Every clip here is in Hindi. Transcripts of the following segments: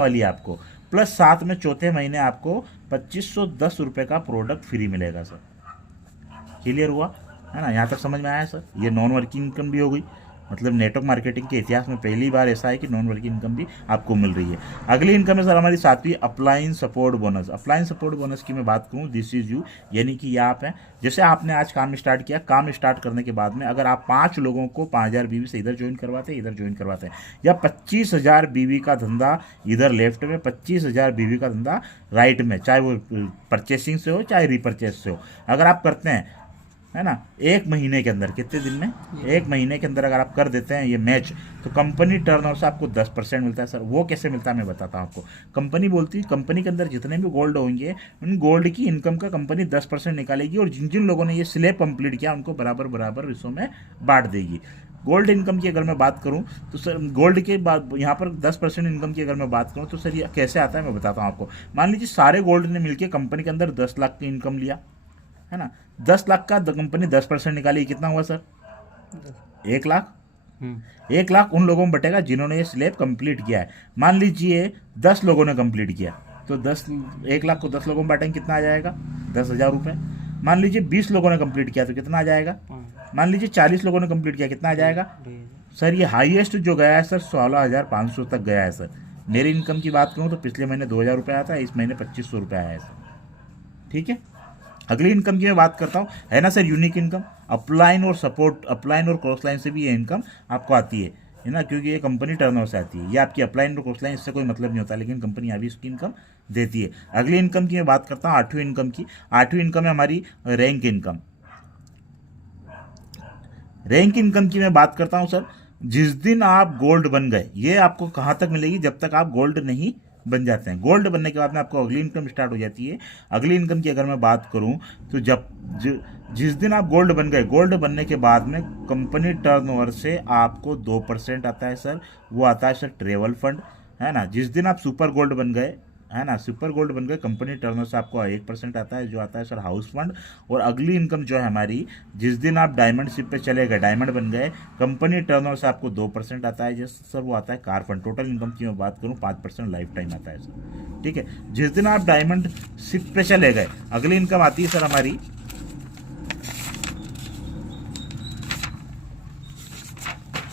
वाली है आपको, प्लस साथ में चौथे महीने आपको 2510 रुपये का प्रोडक्ट फ्री मिलेगा सर। क्लियर हुआ है ना, यहाँ तक समझ में आया सर। ये नॉन वर्किंग इनकम भी हो गई, मतलब नेटवर्क मार्केटिंग के इतिहास में पहली बार ऐसा है कि नॉन वर्किंग इनकम भी आपको मिल रही है। अगली इनकम है सर हमारी सातवीं, अप्लाइन सपोर्ट बोनस। अप्लाइन सपोर्ट बोनस की मैं बात करूँ, दिस इज यू, यानी कि ये आप हैं। जैसे आपने आज काम स्टार्ट किया, काम स्टार्ट करने के बाद में अगर आप 5 लोगों को 5000 बीवी से इधर ज्वाइन करवाते हैं, इधर ज्वाइन करवाते हैं, या 25,000 बीवी का धंधा इधर लेफ्ट में, 25,000 बीवी का धंधा राइट में, चाहे वो परचेसिंग से हो चाहे रिपर्चेस से हो, अगर आप करते हैं, है ना, 1 महीने के अंदर, कितने दिन में, 1 महीने के अंदर अगर आप कर देते हैं ये मैच, तो कंपनी टर्नओवर से आपको 10% मिलता है सर। वो कैसे मिलता है मैं बताता हूँ आपको। कंपनी बोलती है, कंपनी के अंदर जितने भी गोल्ड होंगे उन गोल्ड की इनकम का कंपनी 10% निकालेगी, और जिन जिन लोगों ने ये स्लैब कंप्लीट किया उनको बराबर बराबर हिस्सों में बांट देगी। गोल्ड इनकम की अगर मैं बात करूं तो सर, गोल्ड के बाद यहाँ पर 10% इनकम की अगर मैं बात करूं तो सर ये कैसे आता है मैं बताता हूँ आपको। मान लीजिए सारे गोल्ड ने मिलकर कंपनी के अंदर 10 लाख की इनकम लिया, है ना, 10 लाख का कंपनी 10% निकाली, कितना हुआ सर, 1 लाख। 1 लाख उन लोगों में बटेगा जिन्होंने ये स्लैब कंप्लीट किया है। मान लीजिए 10 लोगों ने कंप्लीट किया, तो 1 लाख को 10 लोगों में बांटेंगे, कितना आ जाएगा, 10,000 रुपये। मान लीजिए 20 लोगों ने कंप्लीट किया तो कितना आ जाएगा, मान लीजिए 40 लोगों ने कंप्लीट किया, कितना आ जाएगा सर। ये हाईएस्ट जो गया है सर 16,500 तक गया है सर। मेरी इनकम की बात करूँ तो पिछले महीने 2,000 रुपये आया था, इस महीने 2,500 रुपये आया है सर। ठीक है, अगली इनकम की मैं बात करता हूँ, है ना सर, यूनिक इनकम। अपलाइन और सपोर्ट, अपलाइन और क्रॉस लाइन से भी ये इनकम आपको आती है ना, क्योंकि ये कंपनी टर्नओवर से आती है। ये आपकी अपलाइन और क्रॉस लाइन, इससे कोई मतलब नहीं होता, लेकिन कंपनी अभी इसकी इनकम देती है। अगली इनकम की मैं बात करता हूँ, 8वीं इनकम की। 8वीं इनकम है हमारी रैंक इनकम। रैंक इनकम की मैं बात करता हूँ सर, जिस दिन आप गोल्ड बन गए, ये आपको कहाँ तक मिलेगी, जब तक आप गोल्ड नहीं बन जाते हैं। गोल्ड बनने के बाद में आपको अगली इनकम स्टार्ट हो जाती है। अगली इनकम की अगर मैं बात करूं तो जिस दिन आप गोल्ड बन गए, गोल्ड बनने के बाद में कंपनी टर्नओवर से आपको 2% आता है सर, वो आता है सर ट्रेवल फंड, है ना। जिस दिन आप सुपर गोल्ड बन गए, है ना, सुपर गोल्ड बन गए, कंपनी टर्नओवर से आपको 1% आता है, जो आता है सर हाउस फंड। और अगली इनकम जो है हमारी, जिस दिन आप डायमंड शिप पे चले गए, डायमंड बन गए, कंपनी टर्नओवर से आपको 2% आता है, जैसे सर वो आता है कार फंड। टोटल इनकम की मैं बात करूँ 5% लाइफ टाइम आता है सर। ठीक है, जिस दिन आप डायमंड शिप पे चले गए, अगली इनकम आती है सर हमारी,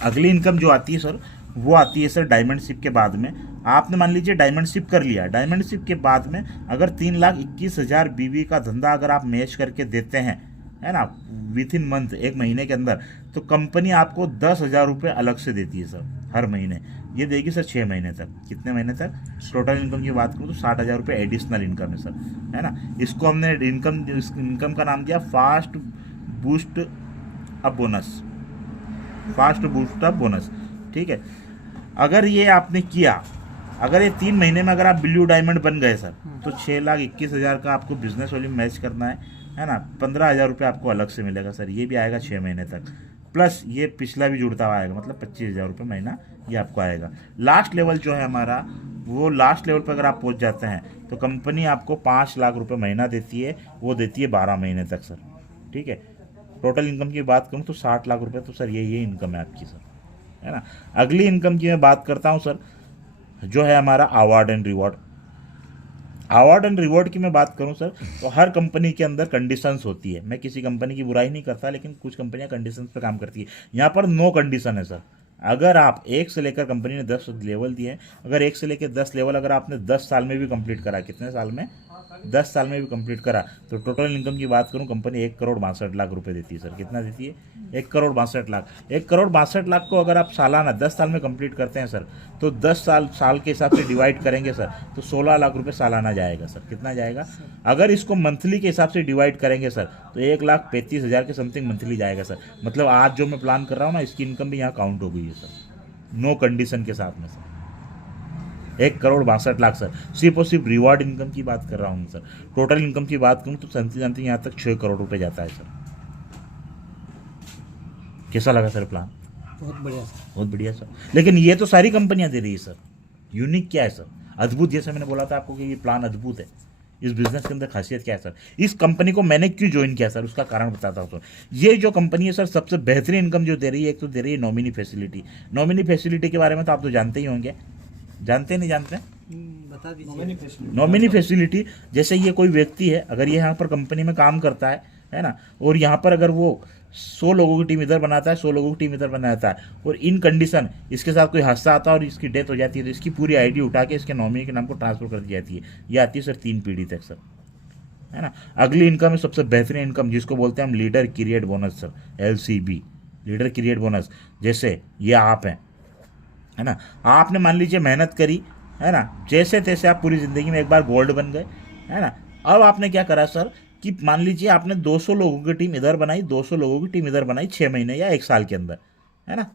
अगली इनकम जो आती है सर वो आती है सर डायमंड शिप के बाद में। आपने मान लीजिए डायमंड शिप कर लिया, डायमंड शिप के बाद में अगर 3,21,000 बीवी का धंधा अगर आप मैच करके देते हैं, है ना, विथ इन मंथ, 1 महीने के अंदर, तो कंपनी आपको 10,000 रुपये अलग से देती है सर हर महीने। ये देगी सर 6 महीने तक। कितने महीने तक, टोटल इनकम की बात करूँ तो 60,000 रुपये एडिशनल इनकम है सर, है ना। इसको हमने इनकम का नाम दिया fast boost up bonus, fast boost up bonus. ठीक है, अगर ये आपने किया, अगर ये 3 महीने में अगर आप ब्लू डायमंड बन गए सर, तो 6,21,000 का आपको बिजनेस वॉल्यूम मैच करना है ना। 15,000 रुपये आपको अलग से मिलेगा सर, ये भी आएगा 6 महीने तक, प्लस ये पिछला भी जुड़ता हुआ आएगा, मतलब 25,000 रुपये महीना ये आपको आएगा। लास्ट लेवल जो है हमारा, वो लास्ट लेवल पर अगर आप पहुंच जाते हैं तो कंपनी आपको 5 लाख रुपये महीना देती है, वो देती है 12 महीने तक सर। ठीक है, टोटल इनकम की बात करूँ तो 60 लाख रुपये, तो सर ये इनकम है आपकी सर, है ना। अगली इनकम की मैं बात करता हूँ सर, जो है हमारा award and reward. Award and reward की मैं बात करूं सर, तो हर कंपनी के अंदर कंडीशंस होती है। मैं किसी कंपनी की बुराई नहीं करता, लेकिन कुछ कंपनियां कंडीशंस पे काम करती है। यहाँ पर नो कंडीशन है सर। अगर आप 1 से लेकर, कंपनी ने 10 लेवल दिए हैं, अगर 1 से लेकर 10 लेवल अगर आपने 10 साल में भी कंप्लीट करा, कितने साल में, 10 साल में भी कंप्लीट करा, तो टोटल इनकम की बात करूं, कंपनी 1,62,00,000 रुपए देती है सर। कितना देती है, 1,62,00,000। 1,62,00,000 को अगर आप सालाना 10 साल में कंप्लीट करते हैं सर, तो 10 साल के हिसाब से डिवाइड करेंगे सर, तो 16 लाख रुपए सालाना जाएगा सर। कितना जाएगा, अगर इसको मंथली के हिसाब से डिवाइड करेंगे सर, तो 1,35,000 के समथिंग मंथली जाएगा सर। मतलब आज जो मैं प्लान कर रहा हूँ ना, इसकी इनकम भी यहाँ काउंट हो गई है सर, नो कंडीशन के साथ में सर। 1,62,00,000 सर, सिर्फ और सिर्फ रिवॉर्ड इनकम की बात कर रहा हूँ सर। टोटल इनकम की बात करूँ तो समथिंग यहाँ तक 6 करोड़ रुपए जाता है सर। कैसा लगा सर प्लान? बहुत बढ़िया सर, बहुत बढ़िया सर। लेकिन ये तो सारी कंपनियां दे रही है सर, यूनिक क्या है सर, अद्भुत। जैसे मैंने बोला था आपको कि ये प्लान अद्भुत है, इस बिजनेस के अंदर खासियत क्या है सर, इस कंपनी को मैंने क्यों ज्वाइन किया सर, उसका कारण बताता हूँ सर। ये जो कंपनी है सर, सबसे बेहतरीन इनकम जो दे रही है, एक तो दे रही है नॉमिनी फैसिलिटी। नॉमिनी फैसिलिटी के बारे में तो आप तो जानते ही होंगे, जानते नहीं जानते? बता दीजिए। नॉमिनी फैसिलिटी, जैसे ये कोई व्यक्ति है, अगर ये यहाँ पर कंपनी में काम करता है ना, और यहाँ पर अगर वो 100 लोगों की टीम इधर बनाता है, 100 लोगों की टीम इधर बनाता है, और इन कंडीशन इसके साथ कोई हादसा आता है और इसकी डेथ हो जाती है, तो इसकी पूरी आईडी उठा के इसके नॉमिनी के नाम को ट्रांसफर कर दी जाती है। ये आती है सर 3 पीढ़ी तक सर, है ना। अगली इनकम है सबसे बेहतरीन इनकम, जिसको बोलते हैं हम leader create bonus sir, LCB, leader create bonus. जैसे ये आप हैं, है ना, आपने मान लीजिए मेहनत करी, है ना, जैसे तैसे आप पूरी ज़िंदगी में एक बार गोल्ड बन गए, है ना। अब आपने क्या करा सर कि मान लीजिए आपने 200 लोगों की टीम इधर बनाई, 200 लोगों की टीम इधर बनाई 6 महीने या 1 साल के अंदर, है ना।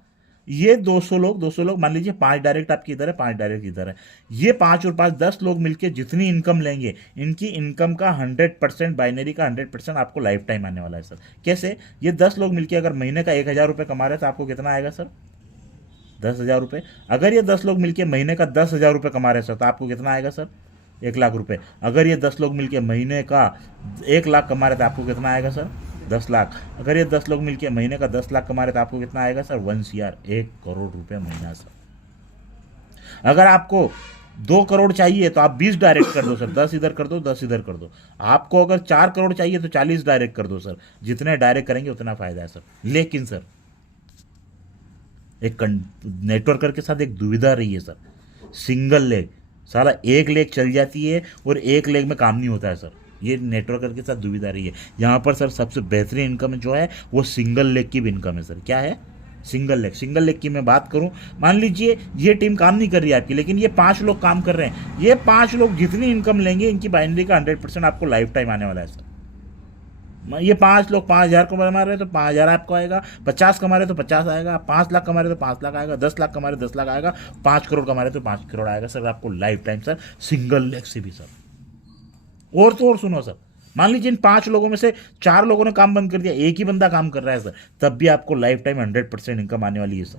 ये 200 लोग मान लीजिए 5 डायरेक्ट आपकी इधर है, 5 डायरेक्ट इधर है, ये 5 और 5 10 लोग मिलकर जितनी इनकम लेंगे, इनकी इनकम का 100%, बाइनरी का 100% आपको लाइफ टाइम आने वाला है सर। कैसे? ये 10 लोग मिलकर अगर महीने का 1000 रुपये कमा रहे हैं तो आपको कितना आएगा सर? 10,000 रुपये। अगर ये 10 लोग मिलकर महीने का 10,000 रुपये कमा रहे हैं सर, तो आपको कितना आएगा सर? 1,00,000 रुपये। अगर ये 10 लोग मिलकर महीने का 1,00,000 कमा रहे तो आपको कितना आएगा सर? 10 लाख। अगर ये 10 लोग मिलकर महीने का 10 लाख कमा रहे तो आपको कितना आएगा सर? 1 CR, 1 करोड़ रुपये महीना सर। अगर आपको 2 करोड़ चाहिए तो आप 20 डायरेक्ट कर दो सर, 10 इधर कर दो, 10 इधर कर दो। आपको अगर 4 करोड़ चाहिए तो 40 डायरेक्ट कर दो सर, जितने डायरेक्ट करेंगे उतना फायदा है सर। लेकिन सर एक नेटवर्कर के साथ एक दुविधा रही है सर, सिंगल लेग, साला एक लेग चल जाती है और एक लेग में काम नहीं होता है सर। ये नेटवर्कर के साथ दुविधा रही है। यहाँ पर सर सबसे बेहतरीन इनकम जो है वो सिंगल लेग की भी इनकम है सर। क्या है? Single leg. सिंगल लेग की मैं बात करूं, मान लीजिए ये टीम काम नहीं कर रही है आपकी, लेकिन ये 5 लोग काम कर रहे हैं। ये 5 लोग जितनी इनकम लेंगे, इनकी बाइनरी का 100% आपको लाइफ टाइम आने वाला है सर। ये 5 लोग 5,000 को कमा रहे हैं तो 5,000 आपको आएगा, 50 कमा रहे तो 50 आएगा, 5 लाख कमा रहे तो 5 लाख आएगा, 10 लाख कमा रहे तो 10 लाख आएगा, 5 करोड़ कमा रहे तो 5 करोड़ आएगा सर आपको life time sir, single leg से भी सर। और तो और सुनो सर, मान लीजिए इन 5 लोगों में से 4 लोगों ने काम बंद कर दिया, एक ही बंदा काम कर रहा है सर, तब भी आपको लाइफ टाइम 100% इनकम आने वाली है सर।